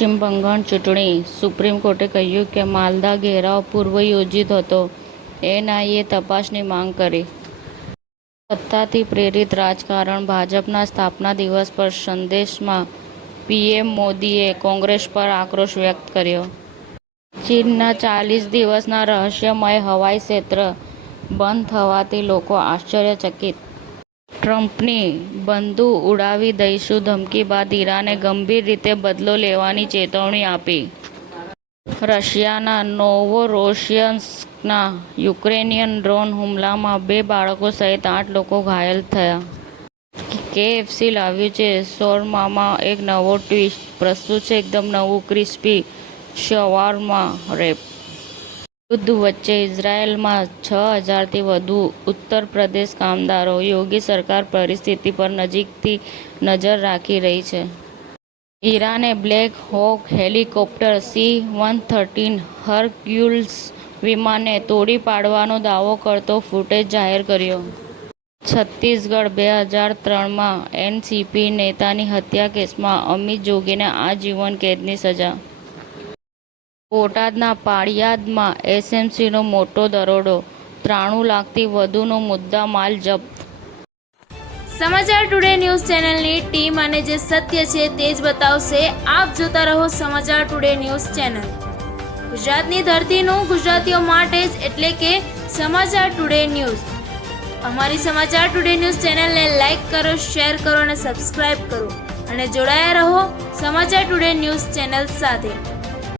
પશ્ચિમ બંગાળ ચૂંટણી સુપ્રીમ કોર્ટે કહ્યું કે માલદા ઘેરાવ પૂર્વયોજિત હતો. એનઆઈએ તપાસની માંગ કરી. સત્તાથી પ્રેરિત રાજકારણ ભાજપના સ્થાપના દિવસ પર સંદેશમાં પીએમ મોદીએ કોંગ્રેસ પર આક્રોશ વ્યક્ત કર્યો. ચીનના 40 દિવસના રહસ્યમય હવાઈ ક્ષેત્ર બંધ થવાથી લોકો આશ્ચર્યચકિત. ટ્રમ્પની બંદૂક ઉડાવી દઈશું ધમકી બાદ ઈરાને ગંભીર રીતે બદલો લેવાની ચેતવણી આપી. રશિયાના નોવોરોસિયસ્કના યુક્રેનિયન ડ્રોન હુમલામાં 2 બાળકો સહિત 8 લોકો ઘાયલ થયા. કેએફસી લાવ્યું છે શોરમામાં એક નવો ટ્વિસ્ટ. પ્રસ્તુત છે એકદમ નવું ક્રિસ્પી શવાર્મા રેપ. યુદ્ધ વચ્ચે ઇઝરાયેલમાં 6000થી વધુ ઉત્તર પ્રદેશ કામદારો. યોગી સરકાર પરિસ્થિતિ પર નજીકથી નજર રાખી રહી છે. ઈરાને બ્લેક હોક હેલિકોપ્ટર C-130 હરક્યુલ્સ વિમાનને તોડી પાડવાનો દાવો કરતો ફૂટેજ જાહેર કર્યો. છત્તીસગઢ 2003માં એનસીપી નેતાની હત્યા કેસમાં અમિત જોગીને આજીવન કેદની સજા. બોટાદના પાળિયાદમાં એસએમસીનો મોટો દરોડો. 93 લાખથી વધુનો મુદ્દામાલ જપ્ત. સમાચાર ટુડે ન્યૂઝ ચેનલની ટીમ અને જે સત્ય છે તે જ બતાવશે. આપ જોતા રહો સમાચાર ટુડે ન્યૂઝ ચેનલ. ગુજરાતની ધરતીનું ગુજરાતીઓ માટે જ, એટલે કે સમાચાર ટુડે ન્યૂઝ. અમારી સમાચાર ટુડે ન્યૂઝ ચેનલને લાઈક કરો, શેર કરો અને સબસ્ક્રાઇબ કરો અને જોડાયા રહો સમાચાર ટુડે ન્યૂઝ ચેનલ સાથે.